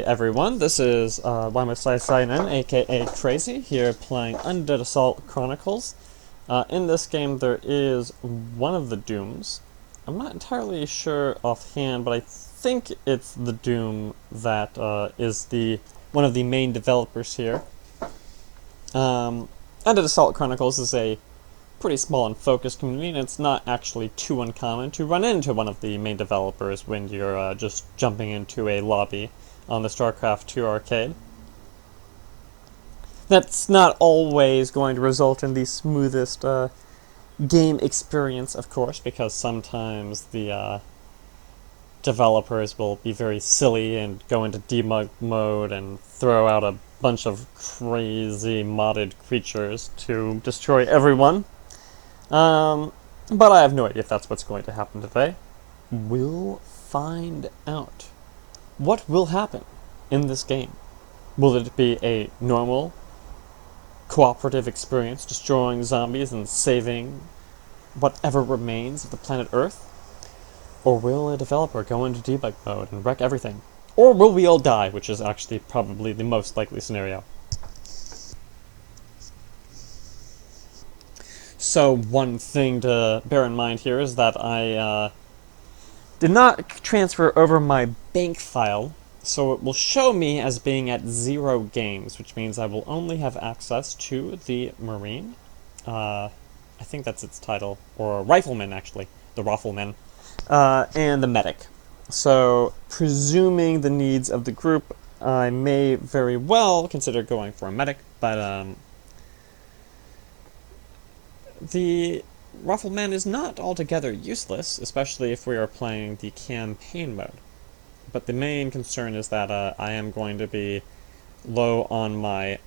Hey everyone, this is YMSI aka Crazy, here playing Undead Assault Chronicles. In this game there is one of the Dooms. I'm not entirely sure offhand, but I think it's the Doom that is one of the main developers here. Undead Assault Chronicles is a pretty small and focused community, and it's not actually too uncommon to run into one of the main developers when you're just jumping into a lobby on the Starcraft 2 arcade. That's not always going to result in the smoothest game experience, of course, because sometimes the developers will be very silly and go into debug mode and throw out a bunch of crazy modded creatures to destroy everyone. But I have no idea if that's what's going to happen today. We'll find out. What will happen in this game? Will it be a normal, cooperative experience, destroying zombies and saving whatever remains of the planet Earth? Or will a developer go into debug mode and wreck everything? Or will we all die, which is actually probably the most likely scenario. So one thing to bear in mind here is that I did not transfer over my bank file, so it will show me as being at 0 games, which means I will only have access to the Marine. I think that's its title, or Rifleman, actually, the Rifleman, and the Medic. So, presuming the needs of the group, I may very well consider going for a Medic, but the Rifleman is not altogether useless, especially if we are playing the campaign mode. But the main concern is that I am going to be low on my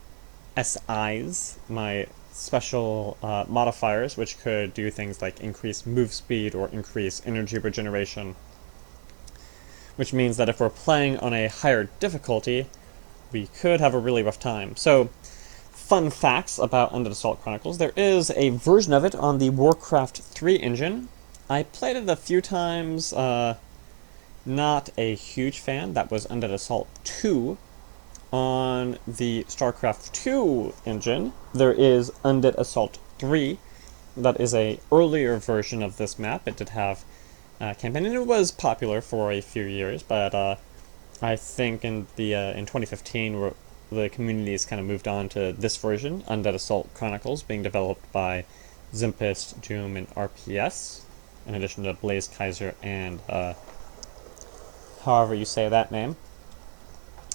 SIs, my special modifiers, which could do things like increase move speed or increase energy regeneration. Which means that if we're playing on a higher difficulty, we could have a really rough time. So, fun facts about Undead Assault Chronicles. There is a version of it on the Warcraft 3 engine. I played it a few times, not a huge fan. That was Undead Assault 2. On the Starcraft 2 engine, there is Undead Assault 3. That is a earlier version of this map. It did have campaign, and it was popular for a few years, but I think in 2015 the communities kind of moved on to this version, Undead Assault Chronicles, being developed by Zimpist, Doom, and RPS, in addition to Blaze Kaiser and however you say that name.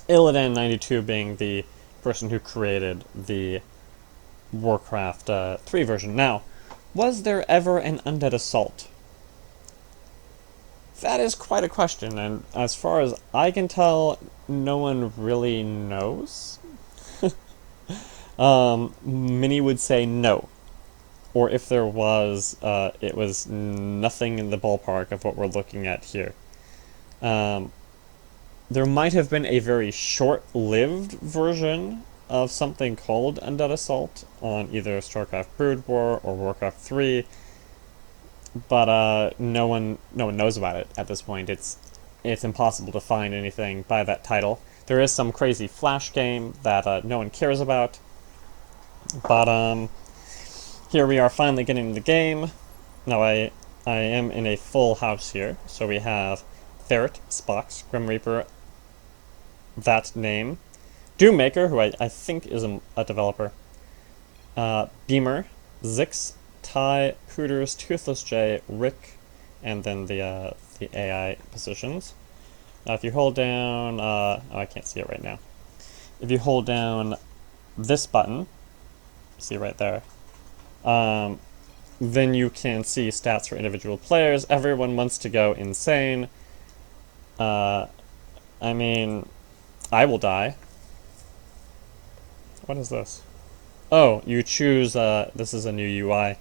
Illidan92 being the person who created the Warcraft 3 version. Now, was there ever an Undead Assault? That is quite a question, and as far as I can tell, no one really knows. Many would say no. Or if there was, it was nothing in the ballpark of what we're looking at here. There might have been a very short-lived version of something called Undead Assault on either StarCraft Brood War or Warcraft 3, but no one knows about it at this point. It's impossible to find anything by that title. There is some crazy Flash game that no one cares about, but here we are finally getting the game. Now I am in a full house here, so we have Ferret, Spox, Grim Reaper, that name, Doommaker, who I think is a developer, Beamer, Zix, Ty, Hooters, Toothless J, Rick, and then the AI positions. Now if you hold down, oh, I can't see it right now. If you hold down this button, see right there, then you can see stats for individual players. Everyone wants to go insane. I mean, I will die. What is this? Oh, you choose, this is a new UI.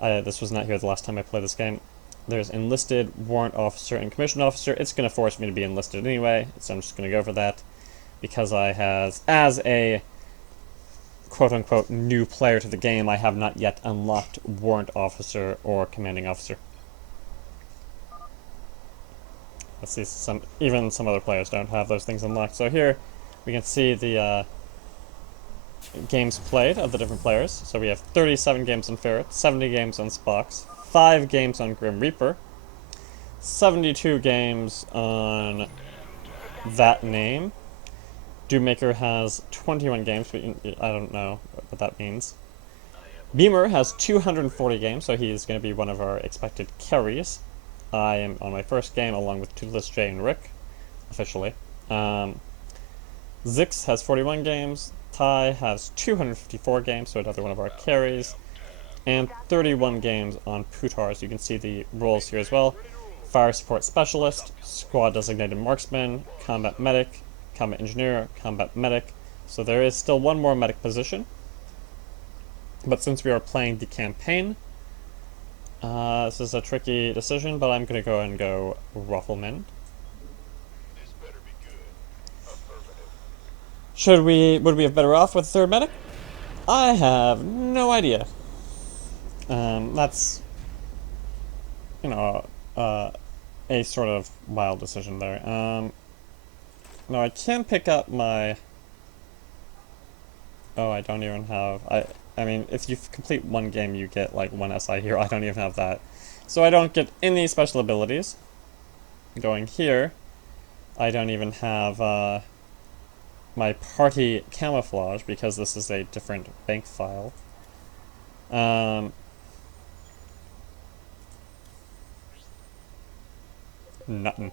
This was not here the last time I played this game. There's enlisted, warrant officer, and commissioned officer. It's going to force me to be enlisted anyway, so I'm just going to go for that. Because as a quote-unquote new player to the game, I have not yet unlocked warrant officer or commanding officer. Let's see, even some other players don't have those things unlocked. So here we can see the games played of the different players. So we have 37 games on Ferret, 70 games on Spox, 5 games on Grim Reaper, 72 games on that name. Doommaker has 21 games, but I don't know what that means. Beamer has 240 games, so he's going to be one of our expected carries. I am on my first game along with Toothless Jay and Rick, officially. Zix has 41 games, Ty has 254 games, so another one of our carries, and 31 games on Putars. You can see the roles here as well. Fire Support Specialist, Squad Designated Marksman, Combat Medic, Combat Engineer, Combat Medic. So there is still one more medic position. But since we are playing the campaign, this is a tricky decision, but I'm going to go and go Ruffleman. Would we have better off with a third medic? I have no idea. That's, you know, a sort of wild decision there. No, I can pick up my... Oh, I don't even have... I mean, if you complete one game, you get, like, 1 SI here. I don't even have that. So I don't get any special abilities. Going here, I don't even have, my party camouflage, because this is a different bank file. Nothing.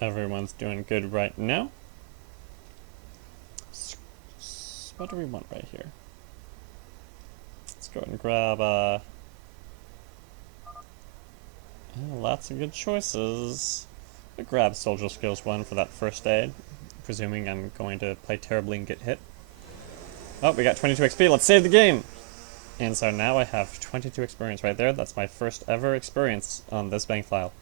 Everyone's doing good right now. What do we want right here? Let's go and grab, lots of good choices. I'll grab Soldier Skills 1 for that first aid, presuming I'm going to play terribly and get hit. Oh, we got 22 XP, let's save the game! And so now I have 22 experience right there. That's my first ever experience on this bank file.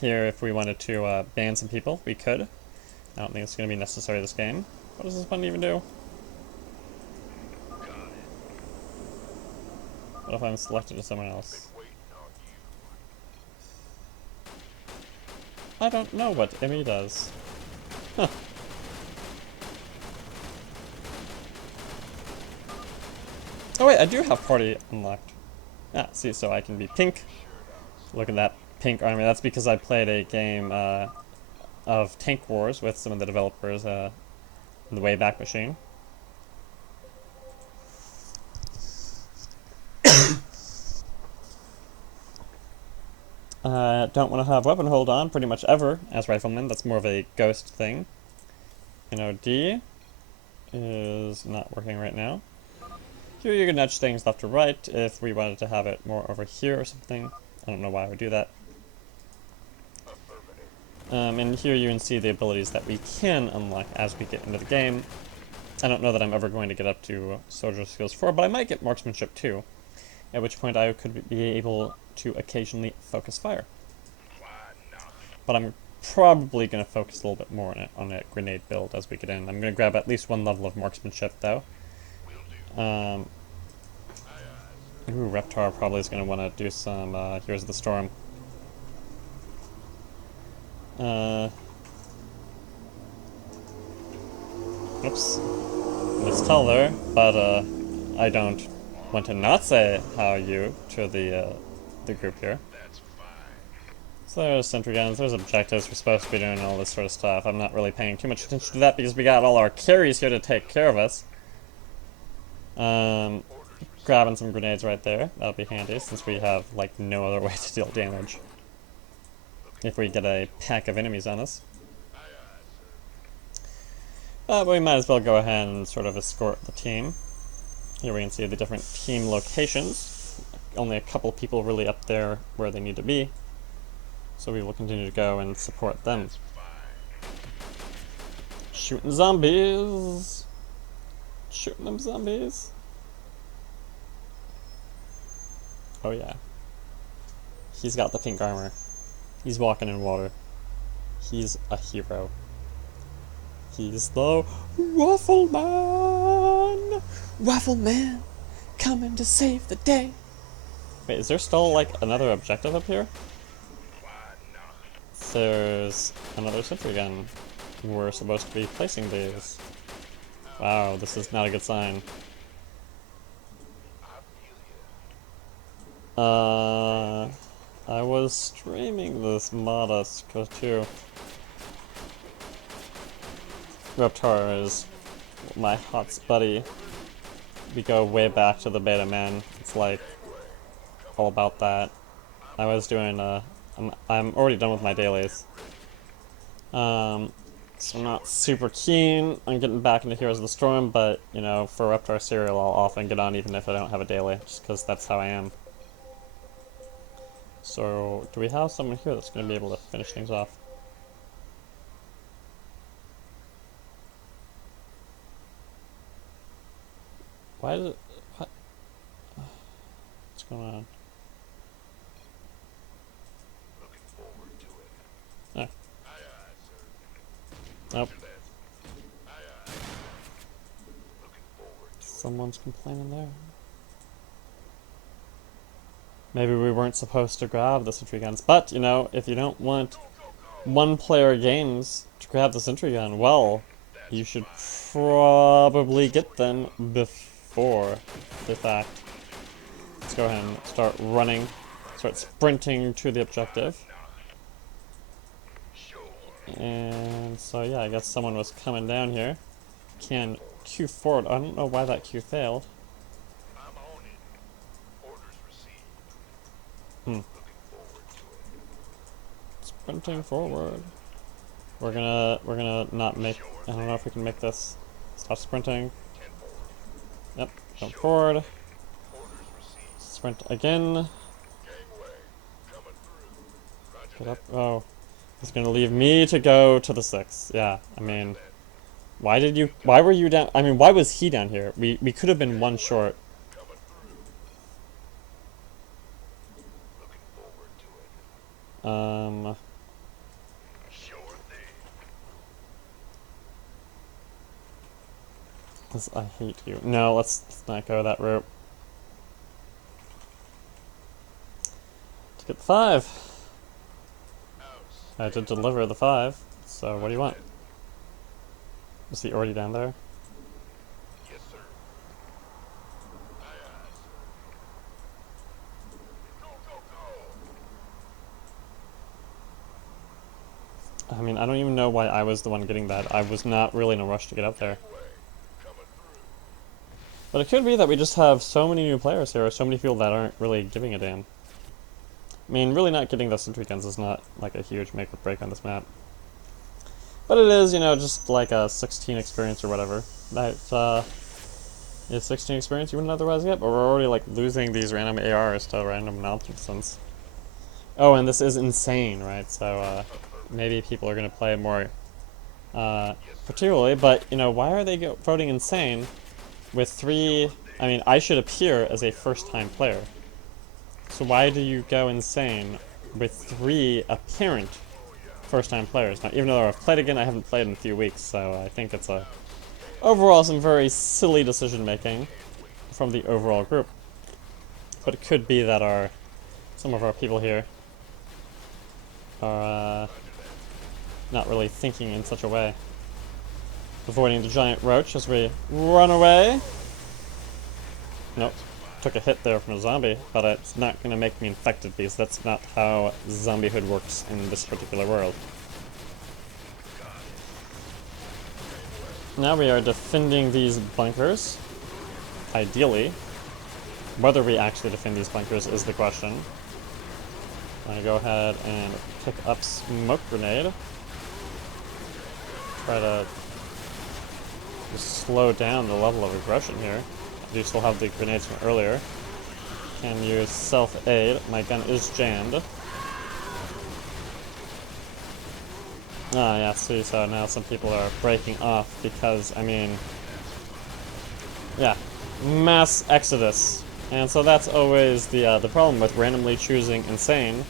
Here, if we wanted to ban some people, we could. I don't think it's going to be necessary this game. What does this button even do? What if I'm selected as someone else? I don't know what Emmy does. Huh. Oh wait, I do have party unlocked. Ah, see, so I can be pink. Look at that pink army. That's because I played a game of Tank Wars with some of the developers in the Wayback Machine. Don't want to have weapon hold on pretty much ever as Rifleman. That's more of a ghost thing. NOD is not working right now. Here you can nudge things left to right if we wanted to have it more over here or something. I don't know why I would do that. And here you can see the abilities that we can unlock as we get into the game. I don't know that I'm ever going to get up to Soldier Skills 4, but I might get Marksmanship 2, at which point I could be able to occasionally focus fire. But I'm probably going to focus a little bit more on a grenade build as we get in. I'm going to grab at least 1 level of Marksmanship, though. Reptar probably is going to want to do some Here's the Storm. Oops. Miss there, but I don't want to not say how are you to the group here. So there's sentry guns, there's objectives we're supposed to be doing, and all this sort of stuff. I'm not really paying too much attention to that because we got all our carries here to take care of us. Grabbing some grenades right there. That'll be handy since we have like no other way to deal damage if we get a pack of enemies on us. But we might as well go ahead and sort of escort the team. Here we can see the different team locations. Only a couple people really up there where they need to be. So we will continue to go and support them. Shooting zombies! Shooting them zombies! Oh yeah. He's got the pink armor. He's walking in water. He's a hero. He's the Waffleman! Waffleman! Coming to save the day! Wait, is there still, like, another objective up here? There's another sentry gun. We're supposed to be placing these. Wow, this is not a good sign. I was streaming this Modest too. Reptar is my hot's buddy. We go way back to the beta, man. It's like all about that. I was doing I'm already done with my dailies. So I'm not super keen on getting back into Heroes of the Storm, but you know, for Reptar Serial I'll often get on even if I don't have a daily, just because that's how I am. So, do we have someone here that's going to be able to finish things off? Why did it... What? What's going on? Oh. Nope. Someone's complaining there. Maybe we weren't supposed to grab the sentry guns, but, you know, if you don't want one-player games to grab the sentry gun, well, you should probably get them before the fact. Let's go ahead and start running, start sprinting to the objective. And so, yeah, I guess someone was coming down here. Can Q forward. I don't know why that Q failed. Sprinting forward. We're gonna not make... I don't know if we can make this. Stop sprinting. Yep, jump forward. Sprint again. Get up. Oh. He's gonna leave me to go to the 6. Yeah, I mean... Why were you down... I mean, why was he down here? We could have been one short. I hate you. No, let's not go that route. To get the 5. I did deliver the 5, so what do you want? Is he already down there? Yes, sir. I mean, I don't even know why I was the one getting that. I was not really in a rush to get up there. But it could be that we just have so many new players here, or so many people that aren't really giving a damn. I mean, really not getting the sentry guns is not like a huge make or break on this map. But it is, you know, just like a 16 experience or whatever. That, it's 16 experience you wouldn't otherwise get, but we're already, like, losing these random ARs to random nonsense. Oh, and this is insane, right? So, maybe people are going to play more, particularly, but, you know, why are they voting insane with 3... I mean, I should appear as a first-time player. So why do you go insane with 3 apparent first-time players? Now, even though I've played again, I haven't played in a few weeks, so I think it's overall some very silly decision-making from the overall group. But it could be that some of our people here are not really thinking in such a way. Avoiding the giant roach as we run away. Nope. Took a hit there from a zombie, but it's not going to make me infected because that's not how zombiehood works in this particular world. Now we are defending these bunkers. Ideally. Whether we actually defend these bunkers is the question. I'm going to go ahead and pick up smoke grenade. Try to just slow down the level of aggression here. I do still have the grenades from earlier. Can use self-aid. My gun is jammed. Ah, yeah, see, so now some people are breaking off because, I mean, yeah, mass exodus. And so that's always the problem with randomly choosing insane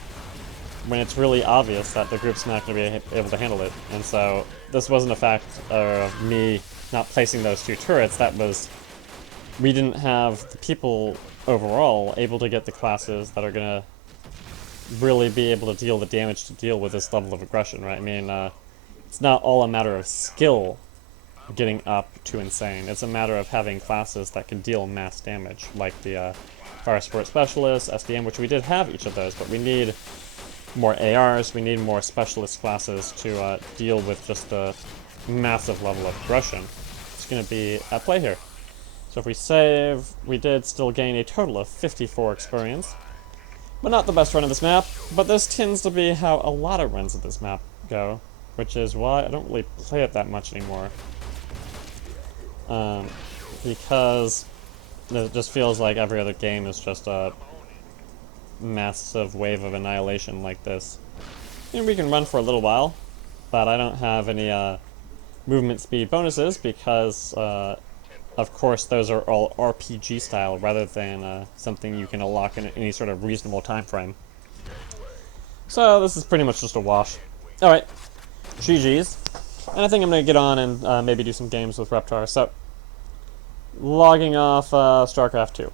when it's really obvious that the group's not going to be able to handle it. And so this wasn't a fact of me not placing those 2 turrets. That was, we didn't have the people overall able to get the classes that are gonna really be able to deal the damage to deal with this level of aggression, right? I mean, it's not all a matter of skill getting up to insane. It's a matter of having classes that can deal mass damage, like the Fire Sport Specialist, SDM, which we did have each of those, but we need more ARs, we need more specialist classes to deal with just the massive level of aggression. It's going to be at play here. So if we save, we did still gain a total of 54 experience. But not the best run of this map, but this tends to be how a lot of runs of this map go, which is why I don't really play it that much anymore. Because it just feels like every other game is just a massive wave of annihilation like this. And we can run for a little while, but I don't have any movement speed bonuses because, of course, those are all RPG style rather than something you can unlock in any sort of reasonable time frame. So this is pretty much just a wash. Alright, GG's. And I think I'm going to get on and maybe do some games with Reptar. So, logging off Starcraft 2.